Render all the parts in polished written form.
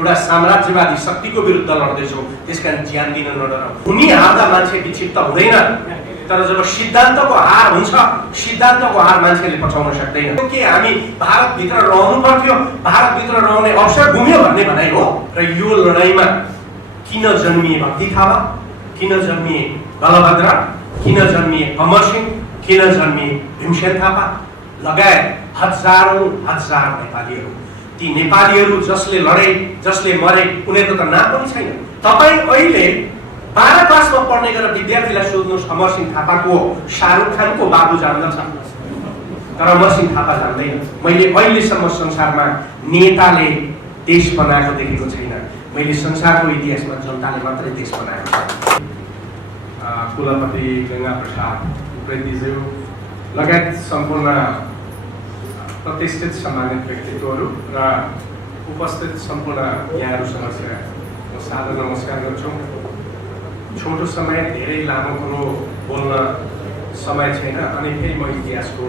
एउटा साम्राज्यवादी शक्तिको विरुद्ध लड्दैछौँ, त्यसकारण ज्यान दिन नडराऊ। भूमि हार्दा मान्छे विक्षिप्त हुँदैन, तर जब सिद्धान्तको हार हुन्छ, सिद्धान्तको हार मान्छेले पछाउन सक्दैन। के हामी भारतभित्र रहनु पर्थ्यो, भारतभित्र रहने अवसर गुम्यो भन्ने भनाइ हो। र यो लडाईँमा किन जन्मिए भक्ति थापा, किन जन्मिए बलभद्र, किन जन्मिए अमरसिंह, किन जन्मिए भीमसेन थापा लगायत हजारौं हजार नेपालीहरू। ती नेपालीहरू जसले लडे, जसले मरे, उनीहरूको त नाम पनि छैन। तपाईँ अहिले 12 क्लासमा पढ्ने गरेर विद्यार्थीलाई सोध्नुहोस् अमरसिंह थापाको शाहरुख खानको बाबु जान्दछ, तर अमरसिंह थापा जान्दैन। मैले अहिलेसम्म संसारमा नेताले देश बनाएको देखेको छैन। मैले संसारको इतिहासमा जनताले मात्रै देश बनाएको छ। कुलपति गंगा प्रसाद उप्रेतीज्यू लगायत सम्पूर्ण प्रतिष्ठित सम्मानित व्यक्तित्वहरू र उपस्थित सम्पूर्ण यहाँहरू समक्ष म सादर नमस्कार गर्छु। छोटो समय, धेरै लामो कुरो बोल्न समय छैन अनि फेरि म इतिहासको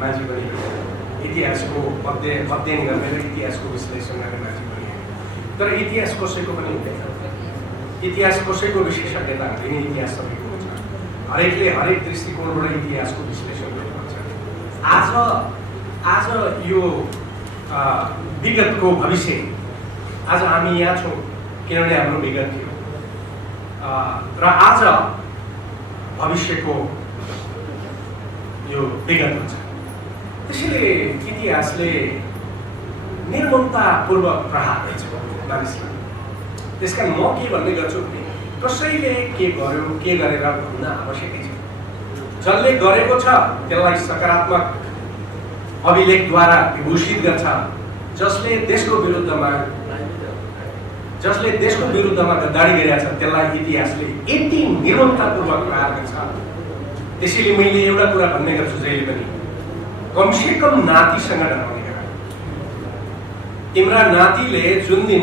मान्छे पनि, इतिहासको अध्ययन गर्ने र इतिहासको विश्लेषण गर्ने मान्छे पनि। तर इतिहास कसैको पनि हुँदैन, इतिहास कसैको विशेषज्ञता हुँदैन। इतिहास सबैको हुन्छ, हरेकले हरेक दृष्टिकोणबाट इतिहासको विश्लेषण गर्नुपर्छ। आज यो विगतको भविष्य, आज हामी यहाँ छौँ किनभने हाम्रो विगत थियो र आज भविष्यको यो विगत हुन्छ। त्यसैले इतिहासले निर्ममतापूर्वक प्रहार गर्छ मानिसलाई। त्यसकारण म के भन्ने गर्छु भने कसैले के गर्यो, के गरेर भन्न आवश्यकै छ। जसले गरेको छ त्यसलाई सकारात्मक अभिलेखद्वारा विभूषित गर्छ। जसले देशको विरुद्धमा गद्दारी गरेका छ त्यसलाई इतिहासले यति निर्ममतापूर्वक प्रहार गर्छ। त्यसैले मैले एउटा कुरा भन्ने गर्छु जहिले पनि, कमसेकम नातिसँग डराउने कुरा। तिम्रा नातिले जुन दिन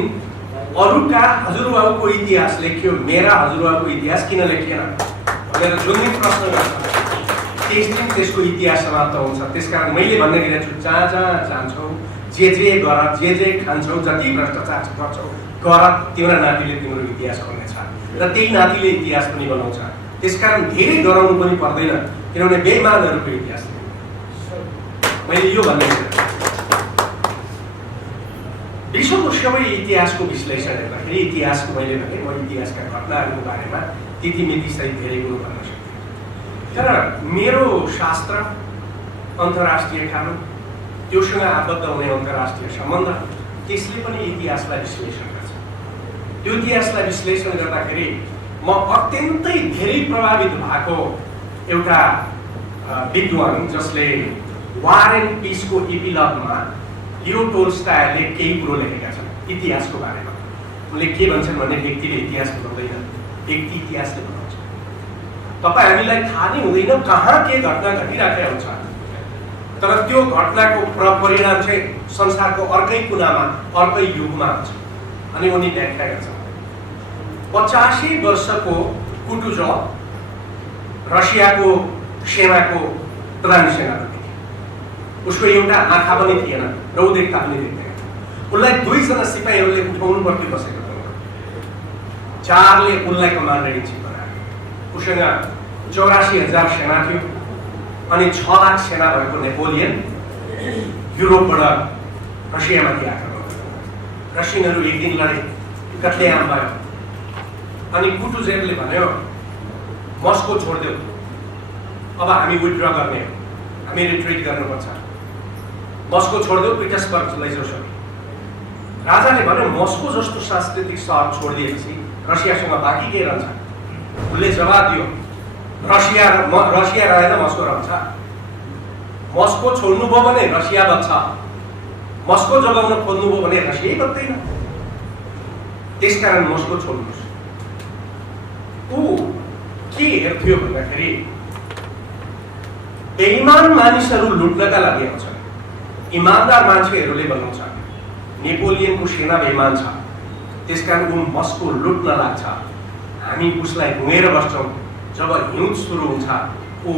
अरूका हजुरबाबुको इतिहास लेख्यो, मेरा हजुरबाबुको इतिहास किन लेखिएन भनेर जुन दिन प्रश्न गर्छ, त्यस दिन त्यसको इतिहास समाप्त हुन्छ। त्यसकारण मैले भन्ने गरेको छु, जहाँ जहाँ जान्छौ, जे गर, जे खान्छौ, जति भ्रष्टाचार गर्छौ गर, तिम्रो नातिले तिम्रो इतिहास गर्नेछ र त्यही नातिले इतिहास पनि बनाउँछ। त्यसकारण धेरै डराउनु पनि पर्दैन, किनभने बेइमानहरूको इतिहास मैले यो भन्ने विश्वको सबै इतिहासको विश्लेषण हेर्दाखेरि इतिहासको मैले भने म इतिहासका घटनाहरूको बारेमा तिथिमिति सहित धेरै कुरो भन्न सक्छु। तर मेरो शास्त्र, अन्तर्राष्ट्रिय कानुन, त्योसँग आबद्ध हुने अन्तर्राष्ट्रिय सम्बन्ध, त्यसले पनि इतिहासलाई विश्लेषण गर्छ। त्यो इतिहासलाई विश्लेषण गर्दाखेरि म अत्यन्तै धेरै प्रभावित भएको एउटा विद्वान जसले वार एन्ड पिसको इपिलगमा लियो टोल्स्टायले केही कुरो लेखेका छन् इतिहासको बारेमा। उनले के भन्छन् भने व्यक्तिले इतिहास बनाउँदैन, व्यक्ति इतिहासले बनाउँछ। तपाईँ हामीलाई थाहा नै हुँदैन कहाँ के घटना घटिराखेको हुन्छ, तर त्यो घटनाको परिणाम चाहिँ संसारको अर्कै कुनामा, अर्कै युगमा हुन्छ। अनि उनी व्याख्या गर्छन् 85 वर्षको कुटुजो रसियाको सेनाको प्रधान सेनापति, उसको एउटा आँखा पनि थिएन र ऊ देख्दा पनि देख्दैन। उसलाई 2 जना सिपाहीहरूले उठाउनु पर्थ्यो बसेको ठाउँमा। 4ले उनलाई कमान्डर इन चिफ बनायो। उसँग 84,000 सेना थियो अनि 6 लाख सेना भएको नेपोलियन युरोपबाट रसियामाथि आक्रमण गर्यो। रसियनहरू एक दिन लडे, कत्लेआम भयो। अनि कुटुजेवले भन्यो मस्को छोडिदेऊ, अब हामी विथड्र गर्ने हो, हामी रिट्रिट गर्नुपर्छ, मस्को छोडिदेऊ, पिटर्सबर्ग लैजाऊ। राजाले भन्यो मस्को जस्तो सांस्कृतिक सहर छोडिदिएपछि रसियासँग बाँकी के रहन्छ? उसले जवाब दियो रसिया रहेन, मस्को रहन्छ। मस्को छोड्नुभयो भने रसिया बच्छ, मस्को जगाउन खोज्नुभयो भने रसिया बच्दैन। त्यसकारण मस्को छोड्नुहोस्। ऊ के हेर्थ्यो भन्दाखेरि बेइमान मानिसहरू लुट्नका लागि आउँछन्, इमानदार मान्छेहरूले बनाउँछ। नेपोलियनको सेना बेइमान छ, त्यसकारण ऊ मस्को लुट्न लाग्छ। हामी उसलाई घुमेर बस्छौँ। जब हिउँद सुरु हुन्छ, ऊ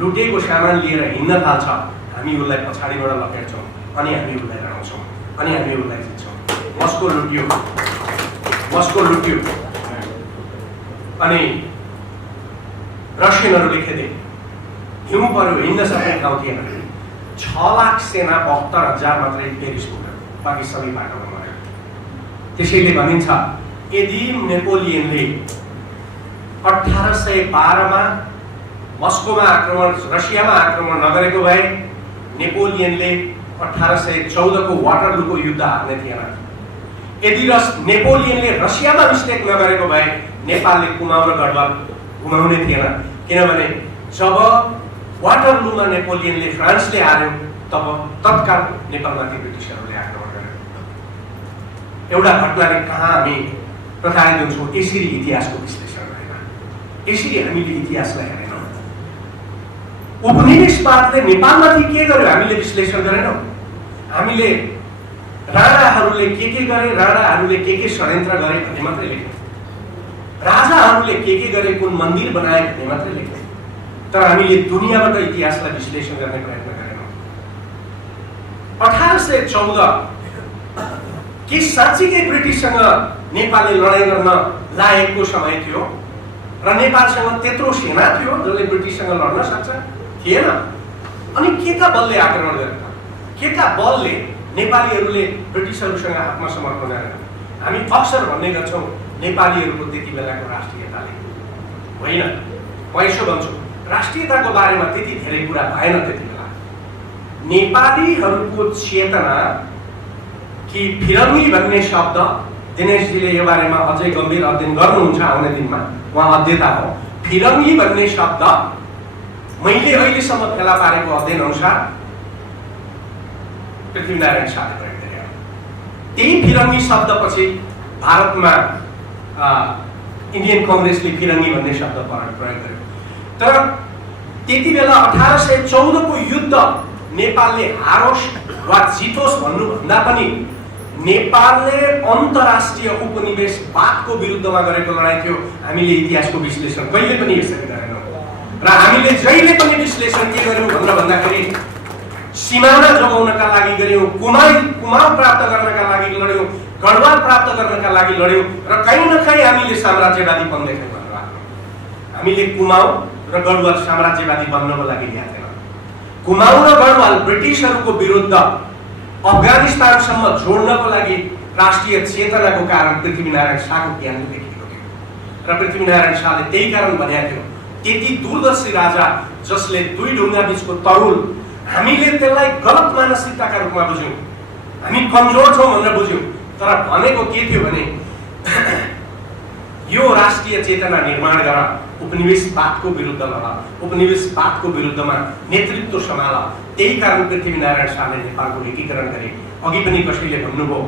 लुटेको सामान लिएर हिँड्न थाल्छ। हामी उसलाई पछाडिबाट लपेट्छौँ अनि हामी उसलाई हराउँछौँ अनि हामी उसलाई जित्छौँ। म मस्को लुट्यो अनि रसियनहरूले खेदे हिउँ पर्यो हिँड्न सक्ने ठाउँ थिएन 6 लाख सेना 72,000 मात्रै पेरिस पुग्यो बाँकी सबै बाटोमा मर्यो त्यसैले भनिन्छ यदि नेपोलियनले 1812 मा मस्कोमा आक्रमण रसियामा आक्रमण नगरेको भए नेपोलियनले 1814 को वाटरलूको युद्ध हार्ने थिएन यदि नेपोलियनले रसियामा मिस्टेक नगरेको भए नेपालले कुमाउँ र गढवाल गुमाउने थिएन किनभने जब वाटरलूमा नेपोलियनले फ्रान्सले हार्यो तब तत्काल नेपालमाथि ब्रिटिसहरूले आक्रमण गर्यो एउटा घटनाले कहाँ हामी प्रथाले दिन्छौँ यसरी इतिहासको विश्लेषण गरेन यसरी हामीले इतिहासलाई हेरेनौँ उपनिवेशवादले नेपालमाथि के गर्यो हामीले विश्लेषण गरेनौँ हामीले राणाहरूले के गरे राणाहरूले के षड्यन्त्र गरे भन्ने मात्रै लेख्यौँ राजाहरूले के गरे कुन मन्दिर बनाए भन्ने मात्रै लेख्यौँ तर हामीले दुनियाँबाट इतिहासलाई विश्लेषण गर्ने प्रयत्न गरेनौँ 1814 के साँच्चीकै ब्रिटिससँग नेपालले लडाइँ गर्न लागेको समय थियो र नेपालसँग त्यत्रो सेना थियो जसले ब्रिटिससँग लड्न सक्छ थिएन अनि केका बलले आक्रमण गरेका केका बलले नेपालीहरूले ब्रिटिसहरूसँग आत्मसमर्पण गरे हामी अक्सर भन्ने गर्छौँ नेपालीहरूको त्यति बेलाको राष्ट्रियताले होइन म यसो भन्छु राष्ट्रियताको बारेमा त्यति धेरै कुरा भएन त्यति बेला नेपालीहरूको चेतना कि फिरङ्गी भन्ने शब्द दिनेशजीले यो बारेमा अझै गम्भीर अध्ययन गर्नुहुन्छ आउने दिनमा उहाँ अध्येता हो फिरङ्गी भन्ने शब्द मैले अहिलेसम्म फेला पारेको अध्ययन अनुसार पृथ्वीनारायण शाहले प्रयोग गरे त्यही फिरङ्गी शब्दपछि भारतमा इन्डियन कङ्ग्रेसले फिरङ्गी भन्ने शब्द प्रयोग गर्यो तर त्यति बेला 1814 को युद्ध नेपालले हारोस् वा जितोस् भन्नुभन्दा पनि नेपालले अन्तर्राष्ट्रिय उपनिवेशवादको विरुद्धमा गरेको लडाइँ थियो हामीले इतिहासको विश्लेषण कहिले पनि यसरी गरेनौँ र हामीले जहिले पनि विश्लेषण के गर्यौँ भनेर भन्दाखेरि सीमाना जोगाउनका लागि गर्यौँ कुमाउँ प्राप्त गर्नका लागि लड्यौँ गढवाल प्राप्त गर्नका लागि लड्यौँ र कहीँ न कहीँ हामीले साम्राज्यवादी बन्ने थियौँ भनेर हामीले कुमाउँ र गढवाल साम्राज्यवादी बन्नको लागि ल्याएको थिएन कुमाउँ र गढवाल ब्रिटिसहरूको विरुद्ध अफगानिस्तानसम्म जोड्नको लागि राष्ट्रिय चेतनाको कारण पृथ्वीनारायण शाहको ज्ञानले लेखिएको थियो र पृथ्वीनारायण शाहले त्यही कारण भनेको थियो त्यति दूरदर्शी राजा जसले दुई ढुङ्गा बीचको तरुल हामीले त्यसलाई गलत मानसिकताका रूपमा बुझ्यौँ हामी कमजोर छौँ भनेर बुझ्यौँ तर भनेको के थियो भने यो राष्ट्रिय चेतना निर्माण गर उपनिवेशवादको विरुद्ध लड उपनिवेशवादको विरुद्धमा नेतृत्व सम्हाल त्यही कारण पृथ्वीनारायण शाहले नेपालको एकीकरण गरे अघि पनि कसैले भन्नुभयो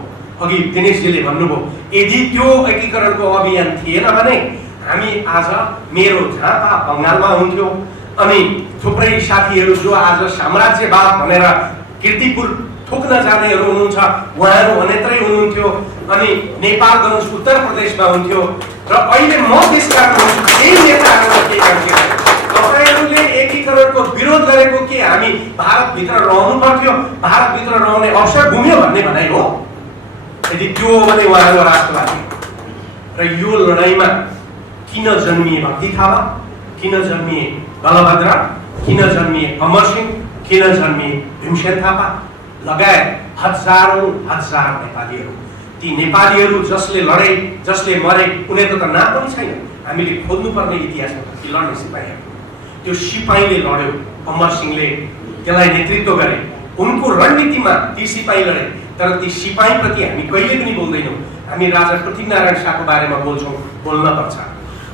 अघि दिनेशजीले भन्नुभयो यदि त्यो एकीकरणको अभियान थिएन भने हामी आज मेरो झापा बङ्गालमा हुन्थ्यो अनि थुप्रै साथीहरू जो आज साम्राज्यवाद भनेर कीर्तिपुर थुक्न जानेहरू हुनुहुन्छ उहाँहरू अनेत्रै हुनुहुन्थ्यो अनि नेपालगञ्ज उत्तर प्रदेशमा हुन्थ्यो र अहिले म त्यसकारण यही नेताहरूलाई के गर्थ्यो तपाईँहरूले एकीकरणको विरोध गरेको के हामी भारतभित्र रहनु पर्थ्यो भारतभित्र रहने अवसर गुम्यो भन्ने भनाइ हो यदि त्यो हो भने उहाँहरू राष्ट्रवादी र यो लडाइँमा किन जन्मिए भक्ति थापा किन जन्मिए बलभद्र किन जन्मिए अमरसिंह किन जन्मिए भीमसेन थापा लगायत हजारौं हजार नेपालीहरू ती नेपालीहरू जसले लडे जसले मरे उनीहरूको त नाम पनि छैन हामीले खोज्नुपर्ने इतिहासमा ती लड्ने सिपाहीहरू त्यो सिपाहीले लड्यो अमरसिंहले त्यसलाई नेतृत्व गरे उनको रणनीतिमा ती सिपाही लडे तर ती सिपाहीप्रति हामी कहिले पनि बोल्दैनौँ हामी राजा पृथ्वीनारायण शाहको बारेमा बोल्छौँ बोल्न पर्छ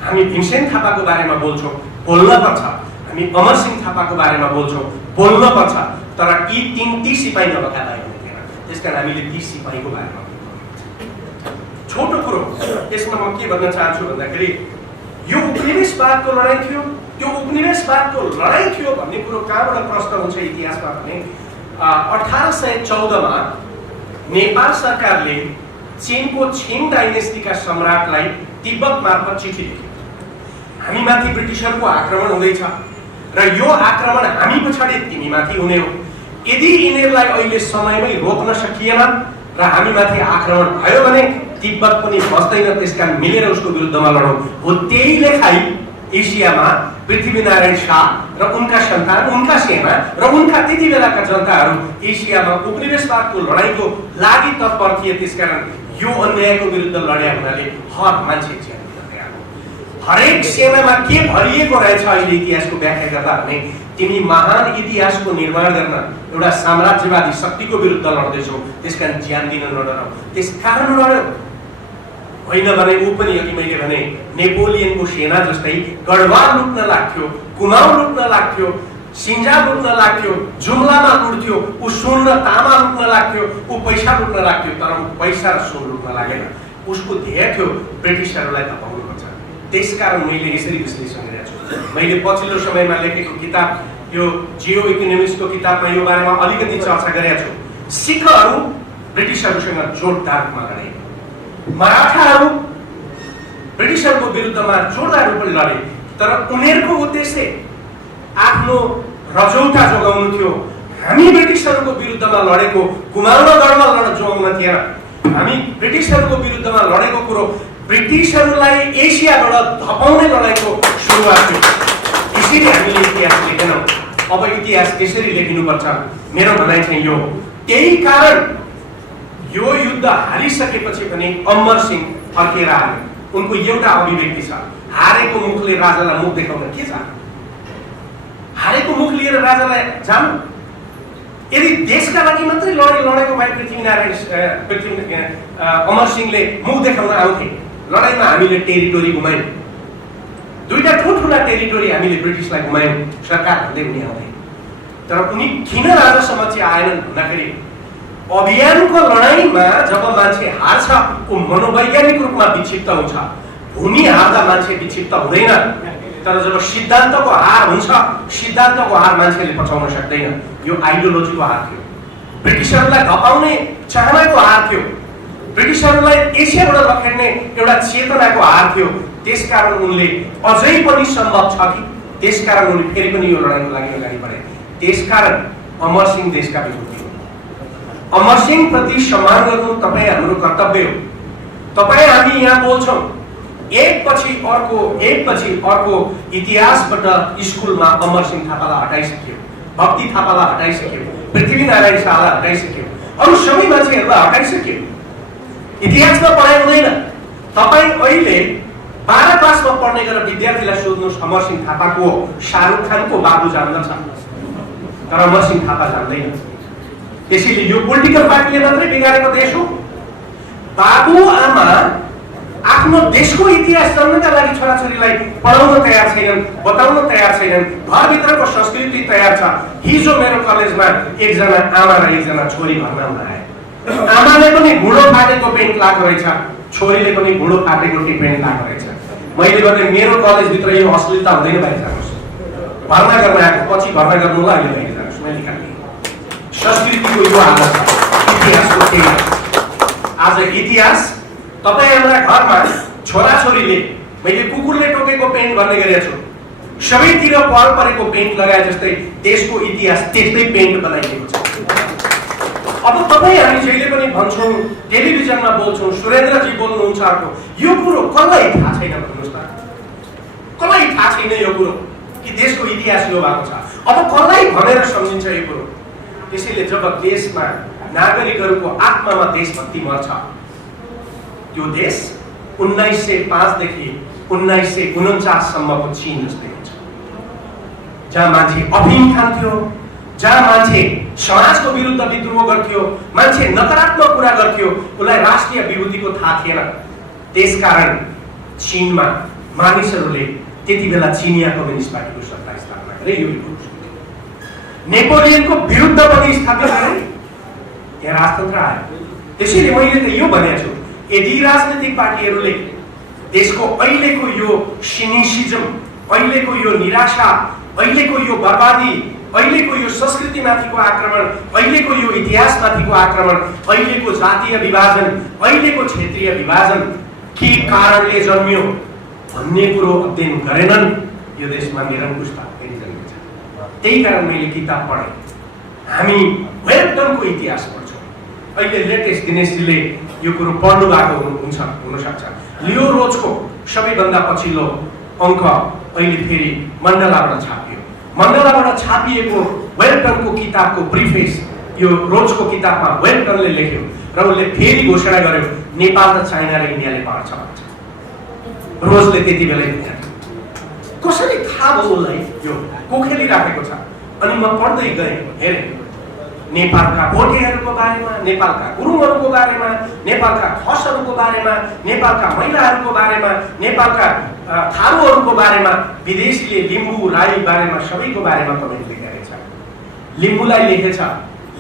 हामी भीमसेन थापाको बारेमा बोल्छौँ बोल्न पर्छ हामी अमरसिंह थापाको बारेमा बोल्छौँ बोल्न पर्छ तर यी ती सिपाही नभएका हुने थिएन त्यसकारण हामीले ती सिपाहीको बारेमा छोटो कुरो यसमा म के भन्न चाहन्छु भन्दाखेरि यो उपनिवेशवादको लडाइँ थियो त्यो उपनिवेशवादको लडाइँ थियो भन्ने कुरो कहाँबाट प्रश्न हुन्छ इतिहासमा भने 1814 मा नेपाल सरकारले चीनको छिङ डाइनेस्टीका सम्राटलाई तिब्बत मार्फत चिठी लेख्यो हामीमाथि ब्रिटिसहरूको आक्रमण हुँदैछ र यो आक्रमण हामी पछाडि तिमीमाथि हुने हो यदि यिनीहरूलाई अहिले समयमै रोक्न सकिएन र हामीमाथि आक्रमण भयो भने तिब्बत पनि बस्दैन, त्यसकारण मिलेर उसको विरुद्धमा लडौँ हो। त्यही लेखाइ एसियामा पृथ्वीनारायण शाह र उनका सन्तान, उनका सेना र उनका त्यति बेलाका जनताहरू एसियामा उपनिवेशवादको लडाइँको लागि तत्पर थिए। त्यसकारण यो अन्यायको विरुद्ध लड्या हुनाले हर मान्छे ज्यान दिन तयार हो। हरेक सेनामा के भरिएको रहेछ अहिले इतिहासको व्याख्या गर्दा भने तिमी महान इतिहासको निर्माण गर्न एउटा साम्राज्यवादी शक्तिको विरुद्ध लड्दैछौ, त्यसकारण ज्यान दिन नडराऊ। त्यसकारण लड्यौ, होइन भने ऊ पनि अघि मैले भने नेपोलियनको सेना जस्तै गढवाल लुट्न लाग्थ्यो, कुमाऊँ लुट्न लाग्थ्यो, सिन्जा लुट्न लाग्थ्यो, जुम्लामा लुट्थ्यो, ऊ सुन र तामा लुट्न लाग्थ्यो, ऊ पैसा लुट्न लाग्थ्यो। तर ऊ पैसा र सुन लुट्न लागेन, उसको ध्येय थियो ब्रिटिसहरूलाई धपाउनुपर्छ। त्यसकारण मैले यसरी विश्लेषण गरेको छु। मैले पछिल्लो समयमा लेखेको किताब, यो जियो इकोनोमिक्सको किताबमा यो बारेमा अलिकति चर्चा गरेको छु। सिखहरू ब्रिटिसहरूसँग जोरदार रूपमा लडे, मराठाहरू ब्रिटिसहरूको विरुद्धमा जोरदार रूपले लडे, तर उनीहरूको उद्देश्य आफ्नो रजौटा जोगाउनु थियो। हामी ब्रिटिसहरूको विरुद्धमा लडेको कुमाऊँ र गढवाल लड जोगाउन थिएन, हामी ब्रिटिसहरूको विरुद्धमा लडेको कुरो ब्रिटिसहरूलाई एसियाबाट धपाउने लडाइँको सुरुवात थियो। यसरी हामीले इतिहास लेखेनौँ। अब इतिहास त्यसरी लेखिनुपर्छ, मेरो भनाइ चाहिँ यो। त्यही कारण यो युद्ध हारिसकेपछि पनि अमर सिंह फर्केर आए। उनको एउटा अभिव्यक्ति छ, हारेको मुखले राजालाई मुख देखाउन के छ? हारेको मुख लिएर राजालाई जानु? यदि देशका लागि मात्रै लडेको भए अमर सिंहले मुख देखाउन आउँथे। लडाइँमा हामीले टेरिटोरी गुमायौँ, दुईटा ठुल्ठुला टेरिटोरी हामीले ब्रिटिसलाई गुमायौँ, सरकार भन्दै उनी आउँथे। तर उनी किन राजा समक्ष आएनन् भन्दाखेरि अभियानको लडाइँमा जब मान्छे हार्छ ऊ मनोवैज्ञानिक रूपमा विक्षिप्त हुन्छ। भूमि हार्दा मान्छे विक्षिप्त हुँदैन, तर जब सिद्धान्तको हार हुन्छ, सिद्धान्तको हार मान्छेले पचाउन सक्दैन। यो आइडियोलोजीको हार थियो, ब्रिटिसहरूलाई धपाउने चाहनाको हार थियो, ब्रिटिसहरूलाई एसियाबाट लखेड्ने एउटा चेतनाको हार थियो। त्यसकारण उनले अझै पनि सम्भव छ कि, त्यसकारण उनी फेरि पनि यो लडाइँको लागि अगाडि बढे। त्यसकारण अमर सिंह देशका विरोधी हो। अमर सिंह प्रति सम्मान गर्नु तपाईँ हाम्रो कर्तव्य हो। तपाईँ हामी यहाँ बोल्छौँ, एकपछि अर्को इतिहासबाट स्कुलमा अमर सिंह थापालाई हटाइसक्यो, भक्ति थापालाई हटाइसक्यो, पृथ्वीनारायण शाहलाई हटाइसक्यो, अरू सबै मान्छेहरूलाई हटाइसक्यो। इतिहासमा पढाइ हुँदैन। तपाईँ अहिले 12 क्लासमा पढ्ने गरेर विद्यार्थीलाई सोध्नुहोस् अमर सिंह थापाको शाहरुख खानको बाबु जान्दछ, तर अमर सिंह थापा जान्दैन। त्यसैले यो पोलिटिकल पार्टीले मात्रै बिगारेको देश हो। बाबु आमा आफ्नो देशको इतिहास जान्नका लागि छोराछोरीलाई पढाउन तयार छैनन्, बताउन तयार छैनन्, घरभित्रको संस्कृति तयार छ। हिजो मेरो कलेजमा एकजना आमा र एकजना छोरी भर्ना हुन आए। आमाले पनि घुँडो फाटेको पेन्ट लगाएको रहेछ, छोरीले पनि घुँडो फाटेको पेन्ट लगाएको रहेछ। मैले भने मेरो कलेजभित्र यो अश्लीलता हुँदैन, बाहिर जानुहोस्। भर्ना गर्न आएको, पछि भर्ना गर्नुलाई अहिले बाहिर जानुहोस्। मैले निकाल्ने संस्कृतिको यो आदत छ, इतिहासको त्यही। आज इतिहास तपाईँ हाम्रा घरमा छोराछोरीले मैले कुकुरले टोकेको पेन्ट गर्ने गरेको छु, सबैतिर पाल परेको पेन्ट लगाए जस्तै देशको इतिहास त्यस्तै पेन्ट बनाइएको छ। अब तपाईँ हामी जहिले पनि भन्छौँ, टेलिभिजनमा बोल्छौँ, सुरेन्द्रजी बोल्नुहुन्छ अर्को, यो कुरो कसलाई थाहा छैन भन्नुहोस् त? कसलाई थाहा छैन यो कुरो कि देशको इतिहास यो भएको छ? अब कसलाई भनेर सम्झिन्छ यो कुरो? त्यसैले जब देशमा नागरिकहरूको आत्मामा देशभक्ति मर्छ, त्यो देश 1905 देखि 1949 सम्मको चीन जस्तै हुन्छ, जहाँ मान्छे अफिम खान्थ्यो, जहाँ मान्छे समाजको विरुद्ध विद्रोह गर्थ्यो, मान्छे नकारात्मक कुरा गर्थ्यो, उसलाई राष्ट्रिय विभूतिको थाहा थिएन। त्यसकारण चीनमा मानिसहरूले त्यति बेला चिनिया कम्युनिस्ट पार्टीको सत्ता स्थापना गरे। यो नेपोलियनको विरुद्ध पनि स्थापित गरे, यहाँ राजतन्त्र आयो। त्यसैले मैले त यो भनेको छु, यदि राजनीतिक पार्टीहरूले देशको अहिलेको यो सिनिसिजम, अहिलेको यो निराशा, अहिलेको यो बर्बादी, अहिलेको यो संस्कृतिमाथिको आक्रमण, अहिलेको यो इतिहासमाथिको आक्रमण, अहिलेको जातीय विभाजन, अहिलेको क्षेत्रीय विभाजन के कारणले जन्मियो भन्ने कुरो अध्ययन गरेनन्, यो देशमा निरङ्कुशता फेरि जन्मिन्छ। त्यही कारण मैले किताब पढेँ। हामी वेलडनको इतिहास पढ्छौँ। अहिले लेटेस्ट दिनेशजीले यो कुरो पढ्नु भएको हुनसक्छ। लियो रोजको सबैभन्दा पछिल्लो अङ्क अहिले फेरि मण्डलाबाट छापियो। मण्डलाबाट छापिएको वेल्टनको किताबको प्रिफेस यो रोजको किताबमा वेल्टनले लेख्यो र उसले फेरि घोषणा गर्यो नेपाल त चाइना र इन्डियाले बाँड्छ भन्छ। रोजले त्यति बेलै भने कसरी थाहा भयो उसलाई यो को खेलिराखेको छ। अनि म पढ्दै गएँ, हेरेँ नेपालका भोटेहरूको बारेमा, नेपालका गुरुङहरूको बारेमा, नेपालका खसहरूको बारेमा, नेपालका महिलाहरूको बारेमा, नेपालका थारूहरूको बारेमा, विदेशीले लिम्बू राई बारेमा सबैको बारेमा कमेन्ट लेखेको छ। लिम्बूलाई लेखेछ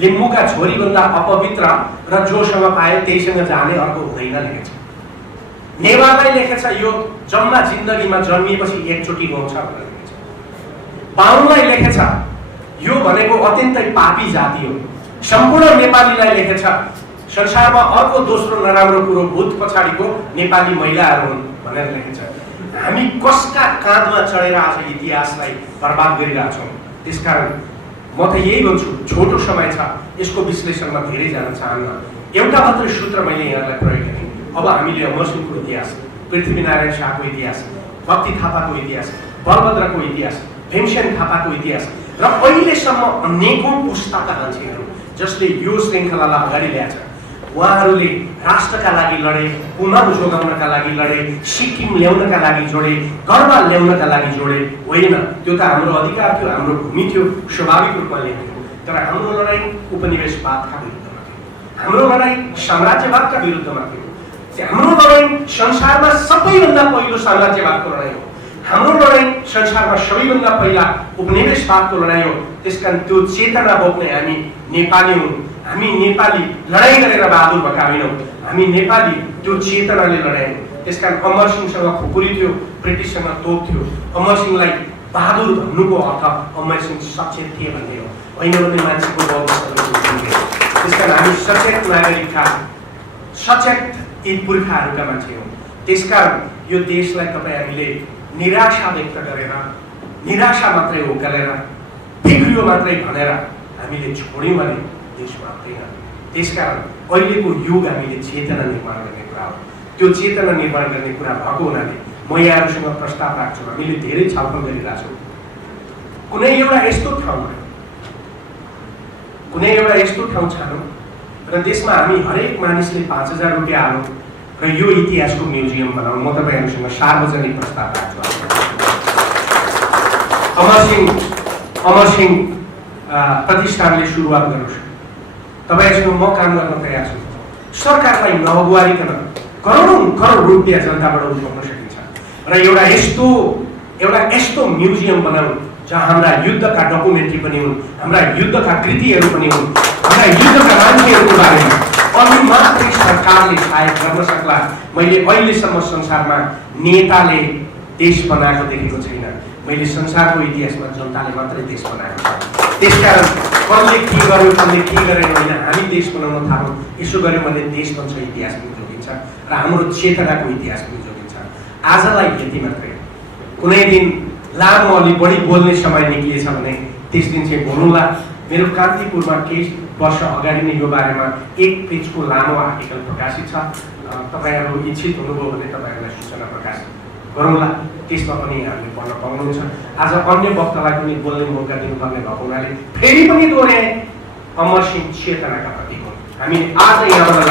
लिम्बूका छोरीभन्दा अपवित्र र जोसँग पाए त्यहीसँग जाने अर्को हुँदैन लेखेछ। नेवारलाई लेखेछ यो जम्मा जिन्दगीमा जन्मिएपछि एकचोटि गाउँछ भनेर लेखेछ। बाहुनलाई लेखेछ यो भनेको अत्यन्तै पापी जाति हो। सम्पूर्ण नेपालीलाई लेखेछ संसारमा अर्को दोस्रो नराम्रो कुरो भूत पछाडिको नेपाली महिलाहरू हुन् भनेर लेखेछ। हामी कसका काँधमा चढेर आज इतिहासलाई बर्बाद गरिरहेछौँ। त्यसकारण म त यही भन्छु, छोटो समय छ, यसको विश्लेषणमा धेरै जान चाहन्न। एउटा मात्रै सूत्र मैले यहाँलाई प्रयोग गरेँ। अब हामीले अमरसिंहको इतिहास, पृथ्वीनारायण शाहको इतिहास, भक्ति थापाको इतिहास, बलभद्रको इतिहास, भीमसेन थापाको इतिहास र अहिलेसम्म अनेकौं पुस्ताका मान्छेहरू जसले यो श्रृङ्खलालाई अगाडि ल्याएछ। उहाँहरूले राष्ट्रका लागि लडे, उमाङ जोगाउनका लागि लडे, सिक्किम ल्याउनका लागि जोडे, गर्व ल्याउनका लागि जोडे होइन। त्यो त हाम्रो अधिकार थियो, हाम्रो भूमि थियो, स्वाभाविक रूपमा ल्याइयो। तर हाम्रो लडाइँ उपनिवेशवादका विरुद्धमा थियो, हाम्रो लडाइँ साम्राज्यवादका विरुद्धमा थियो, हाम्रो लडाइँ संसारमा सबैभन्दा पहिलो साम्राज्यवादको लडाइँ हो, हाम्रो लडाइँ संसारमा सबैभन्दा पहिला उपनिवेशवादको लडाइँ हो। त्यसकारण त्यो चेतना बोक्ने हामी नेपाली हौँ। हामी नेपाली लडाइँ गरेर बहादुर भएका होइनौँ, हामी नेपाली त्यो चेतनाले लडायौँ। त्यसकारण अमरसिंहसँग खुकुरी थियो, ब्रिटिससँग तोप थियो। अमरसिंहलाई बहादुर भन्नुको अर्थ अमरसिंह सचेत थिए भन्ने हो, होइन भने मान्छेको त्यसकारण हामी सचेत नागरिकका, सचेत यी पुर्खाहरूका मान्छे हौँ। त्यसकारण यो देशलाई तपाईँ हामीले निराशा व्यक्त गरेर, निराशा मात्रै उकालेर, बिग्रियो मात्रै भनेर हामीले छोड्यौँ भने देश मात्दैन। त्यसकारण अहिलेको युग हामीले चेतना निर्माण गर्ने कुरा हो। त्यो चेतना निर्माण गर्ने कुरा भएको हुनाले म यहाँहरूसँग प्रस्ताव राख्छु। हामीले धेरै छलफल गरिरहेछौँ। कुनै एउटा यस्तो ठाउँ छानौँ र त्यसमा हामी हरेक मानिसले 5000 रुपियाँ हालौँ र यो इतिहासको म्युजियम बनाऊ। म तपाईँहरूसँग सार्वजनिक प्रस्ताव राख्छु। अमरसिंह प्रतिष्ठानले सुरुवात गरोस्। तपाईँहरूसँग म काम गर्न तयार छु। सरकारलाई नगुहारिकन करोडौं करोड रुपियाँ जनताबाट उठाउन सकिन्छ र एउटा यस्तो म्युजियम बनाऊ जहाँ हाम्रा युद्धका डकुमेन्ट्री पनि हुन्, हाम्रा युद्धका कृतिहरू पनि हुन्, हाम्रा युद्धका मान्छेहरूको बारेमा अनि मात्रै सरकारले सायद गर्न सक्ला। मैले अहिलेसम्म संसारमा नेताले देश बनाएको देखेको छैन। मैले संसारको इतिहासमा जनताले मात्रै देश बनाएको छ। त्यसकारण कसले के गर्यो, कसले के गरेन होइन, हामी देश बनाउन थालौँ। यसो गर्यो भने देश बन्छ, इतिहास पनि जोडिन्छ र हाम्रो चेतनाको इतिहास पनि जोडिन्छ। आजलाई यति मात्रै। कुनै दिन लामो अलि बढी बोल्ने समय निक्लिएछ भने त्यस दिन चाहिँ बोलौँला। मेरो कान्तिपुरमा केही वर्ष अगाडि नै यो बारेमा 1 पेजको लामो आर्टिकल प्रकाशित छ। तपाईँहरू इच्छित हुनुभयो भने तपाईँहरूलाई सूचना प्रकाशित गरौँला। त्यसमा पनि हामीले पढ्न पाउनुहुन्छ। आज अन्य वक्तालाई पनि बोल्ने मौका दिनुपर्ने भएको हुनाले फेरि पनि दोहोऱ्याएँ, अमरसिंह चेतनाका प्रतीक हुन्। हामी आज यहाँबाट